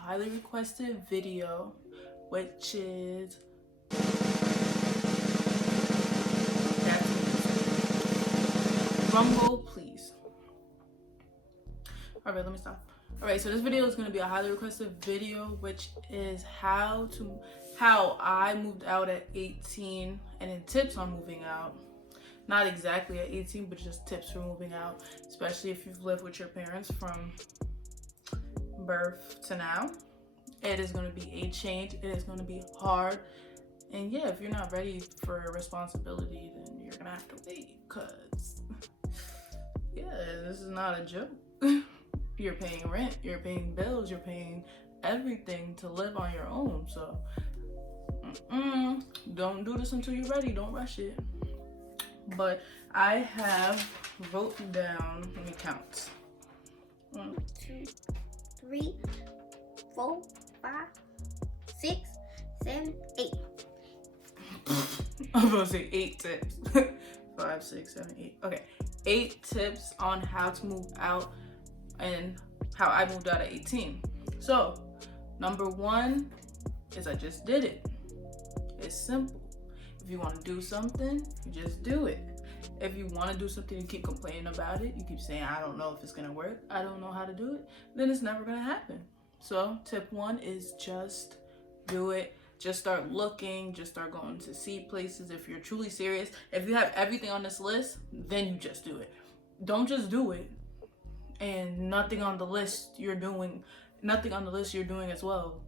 highly requested video, which is rumble please. All right, let me stop. All right, so this video is going to be a highly requested video, which is how I moved out at 18, and then tips on moving out. Not exactly at 18, but just tips for moving out, especially if you've lived with your parents from birth to now. It is going to be a change. It is going to be hard. And yeah, if you're not ready for a responsibility, then you're going to have to wait, because yeah, this is not a joke. You're paying rent, you're paying bills, you're paying everything to live on your own. So don't do this until you're ready. Don't rush it. But I have wrote down, let me count. 1, 2, 3, 4, 5, 6, 7, 8. I was gonna say 8 tips. 5, 6, 7, 8. Okay, 8 tips on how to move out and how I moved out at 18. So, number 1 is I just did it. It's simple. If you want to do something, you just do it. If you want to do something, you keep complaining about it, you keep saying, I don't know if it's going to work, I don't know how to do it, then it's never going to happen. So, tip 1 is just do it. Just start looking, just start going to see places. If you're truly serious, if you have everything on this list, then you just do it. Don't just do it and nothing on the list you're doing as well.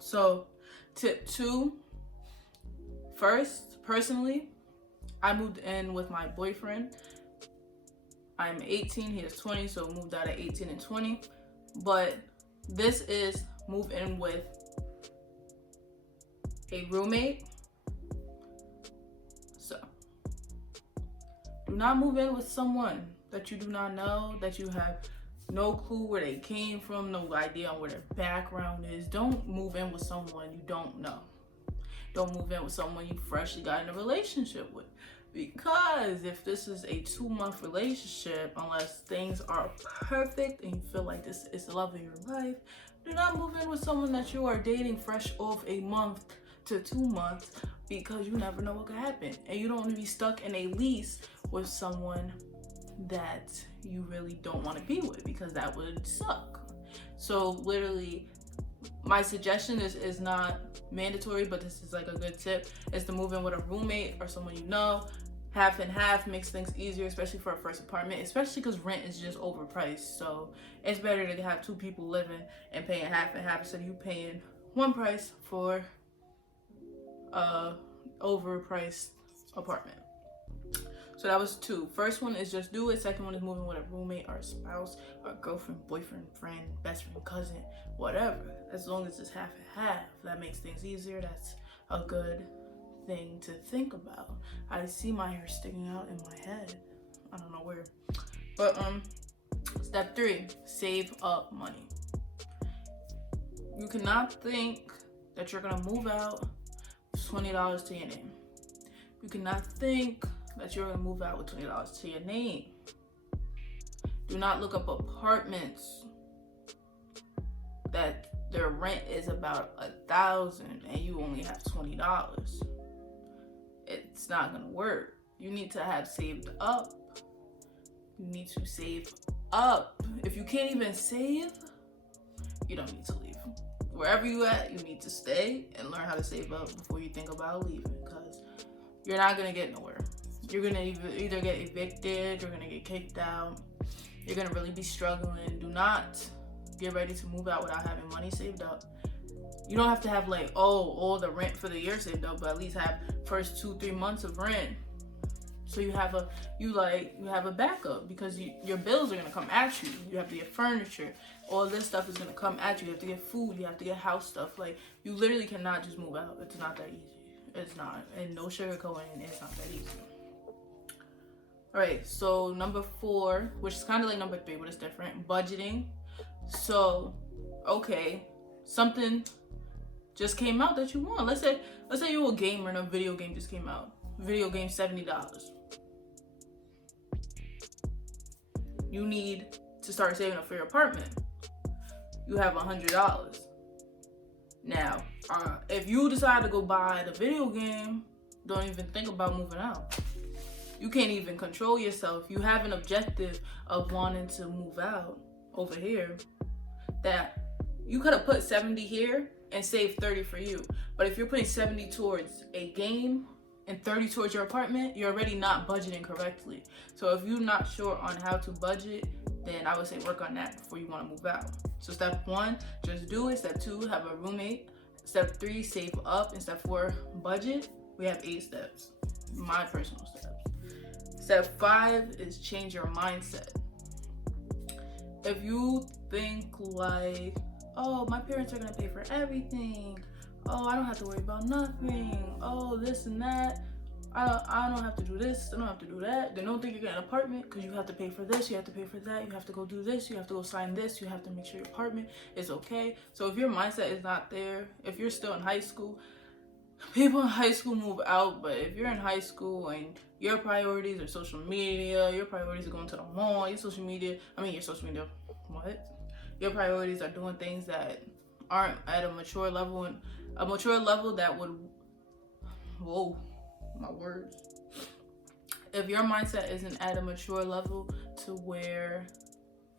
So tip 2, first, personally, I moved in with my boyfriend. I'm 18, he is 20, so moved out at 18 and 20. But this is move in with a roommate. So do not move in with someone that you do not know, that you have no clue where they came from, no idea on where their background is. Don't move in with someone you don't know. Don't move in with someone you freshly got in a relationship with. Because if this is a 2-month relationship, unless things are perfect and you feel like this is the love of your life, do not move in with someone that you are dating fresh off a month to 2 months, because you never know what could happen. And you don't want to be stuck in a lease with someone that you really don't want to be with, because that would suck. So literally, my suggestion is not mandatory, but this is like a good tip, is to move in with a roommate or someone you know. Half and half makes things easier, especially for a first apartment, especially because rent is just overpriced. So it's better to have 2 people living and paying half and half instead of you paying one price for overpriced apartment. So that was 2. First one is just do it. Second one is moving with a roommate or a spouse or a girlfriend, boyfriend, friend, best friend, cousin, whatever. As long as it's half and half, that makes things easier. That's a good thing to think about. I see my hair sticking out in my head. I don't know where. But step 3, save up money. You cannot think that you're gonna move out with $20 to your name. You cannot think that you're gonna move out with $20 to your name. Do not look up apartments that their rent is about $1,000 and you only have $20. It's not gonna work. You need to have saved up. You need to save up. If you can't even save, you don't need to leave. Wherever you at, you need to stay and learn how to save up before you think about leaving, because you're not gonna get nowhere. You're gonna either get evicted, you're gonna get kicked out, you're gonna really be struggling. Do not get ready to move out without having money saved up. You don't have to have like, all the rent for the year saved up, but at least have first 2-3 months of rent. So you have a backup, because your bills are gonna come at you. You have to get furniture. All this stuff is gonna come at you. You have to get food. You have to get house stuff. Like, you literally cannot just move out. It's not that easy. It's not. And no sugarcoating. It's not that easy. All right. So number 4, which is kind of like number 3, but it's different. Budgeting. So, okay, something just came out that you want. Let's say you're a gamer and a video game just came out. Video game $70. You need to start saving up for your apartment. you have $100. Now, if you decide to go buy the video game, don't even think about moving out. You can't even control yourself. You have an objective of wanting to move out over here, that you could have put 70 here and saved 30 for you. But if you're putting 70 towards a game and 30 towards your apartment, you're already not budgeting correctly. So if you're not sure on how to budget, then I would say work on that before you want to move out. So step 1, just do it. Step 2, have a roommate. Step 3, save up. And step 4, budget. We have 8 steps, my personal steps. Step 5 is change your mindset. If you think like, oh, my parents are gonna pay for everything, oh, I don't have to worry about nothing, oh, this and that, I don't have to do this, I don't have to do that, then don't think you're getting an apartment, because you have to pay for this, you have to pay for that, you have to go do this, you have to go sign this, you have to make sure your apartment is okay. So if your mindset is not there, if you're still in high school, people in high school move out, but if you're in high school and your priorities are social media, your priorities are going to the mall, your social media, your priorities are doing things that aren't at a mature level, and a mature level that would, whoa, my words. If your mindset isn't at a mature level to where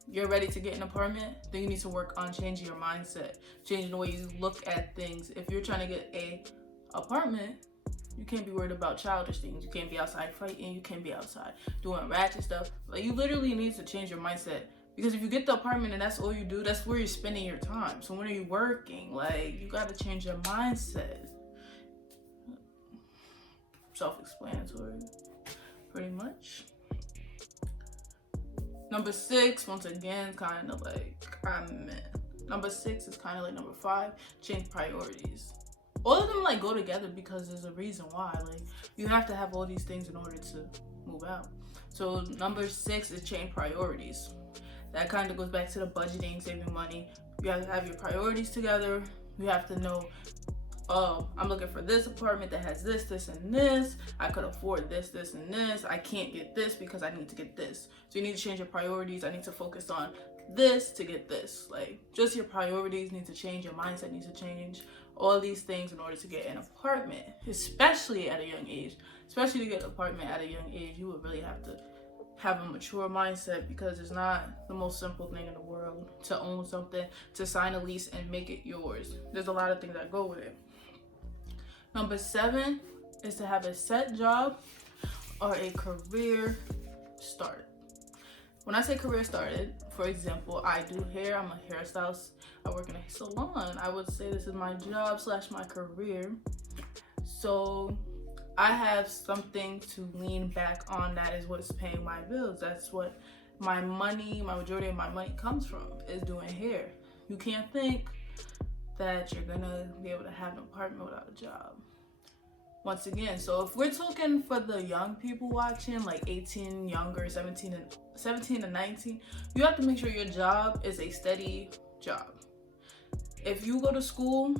you're ready to get an apartment, then you need to work on changing your mindset, changing the way you look at things. If you're trying to get a apartment, you can't be worried about childish things. You can't be outside fighting. You can't be outside doing ratchet stuff. Like, you literally need to change your mindset, because if you get the apartment and that's all you do, that's where you're spending your time. So when are you working? Like, you got to change your mindset. Self-explanatory, pretty much. Number 6, once again, kind of like number 6 is kind of like number 5, change priorities. All of them like go together because there's a reason why. Like, you have to have all these things in order to move out. So number 6 is change priorities. That kind of goes back to the budgeting, saving money. You have to have your priorities together. You have to know, oh, I'm looking for this apartment that has this, this, and this. I could afford this, this, and this. I can't get this because I need to get this. So you need to change your priorities. I need to focus on this to get this. Like, just your priorities need to change. Your mindset needs to change. All these things in order to get an apartment, especially at a young age. Especially to get an apartment at a young age, you would really have to have a mature mindset, because it's not the most simple thing in the world to own something, to sign a lease and make it yours. There's a lot of things that go with it. Number 7 is to have a set job or a career start. When I say career started, for example, I do hair, I'm a hairstylist, I work in a salon. I would say this is my job / my career. So I have something to lean back on. That is what's paying my bills. That's what my majority of my money comes from, is doing hair. You can't think that you're gonna be able to have an apartment without a job. Once again, so if we're talking for the young people watching, like 18 younger, 17 and 19, you have to make sure your job is a steady job. If you go to school,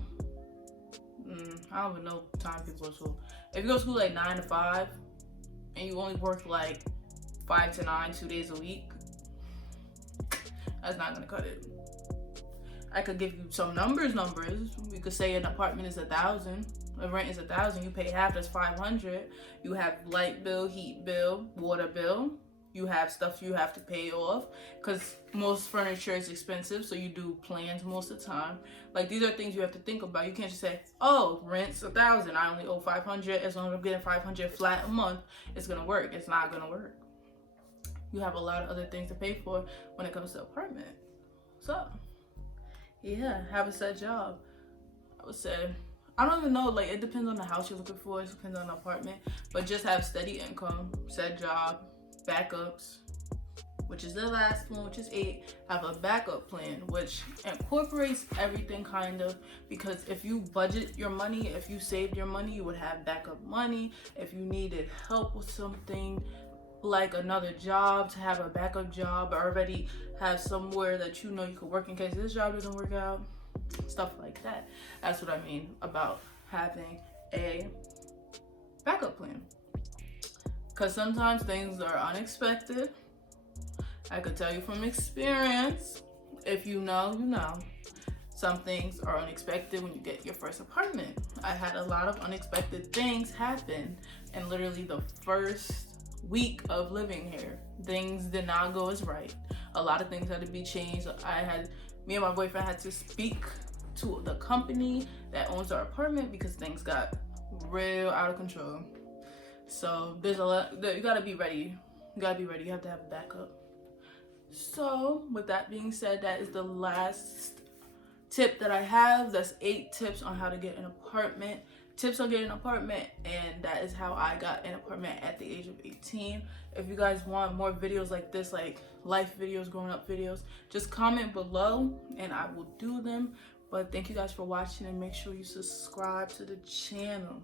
I don't even know what time people go to school. If you go to school like 9 to 5 and you only work like 5 to 9, 2 days a week, that's not gonna cut it. I could give you some numbers. We could say an apartment is 1,000. The rent is 1,000. You pay half, that's 500. You have light bill, heat bill, water bill. You have stuff you have to pay off, because most furniture is expensive, so you do plans most of the time. Like, these are things you have to think about. You can't just say, oh, rent's 1,000. I only owe 500. As long as I'm getting 500 flat a month, it's gonna work. It's not gonna work. You have a lot of other things to pay for when it comes to apartment. So, yeah, have a set job. I would say, I don't even know, like, it depends on the house you're looking for. It depends on the apartment. But just have steady income, set job, backups, which is the last one, which is 8. Have a backup plan, which incorporates everything kind of, because if you budget your money, if you saved your money, you would have backup money. If you needed help with something like another job, to have a backup job, or already have somewhere that you know you could work in case this job doesn't work out, stuff like that. That's what I mean about having a backup plan. Because sometimes things are unexpected. I could tell you from experience. If you know, you know. Some things are unexpected when you get your first apartment. I had a lot of unexpected things happen in literally the first week of living here. Things did not go as right. A lot of things had to be changed. Me and my boyfriend had to speak to the company that owns our apartment because things got real out of control. So there's a lot, you gotta be ready. You gotta be ready, you have to have a backup. So with that being said, that is the last tip that I have. That's 8 tips on how to get an apartment. Tips on getting an apartment, and that is how I got an apartment at the age of 18. If you guys want more videos like this, like life videos, growing up videos, just comment below and I will do them. But thank you guys for watching, and make sure you subscribe to the channel.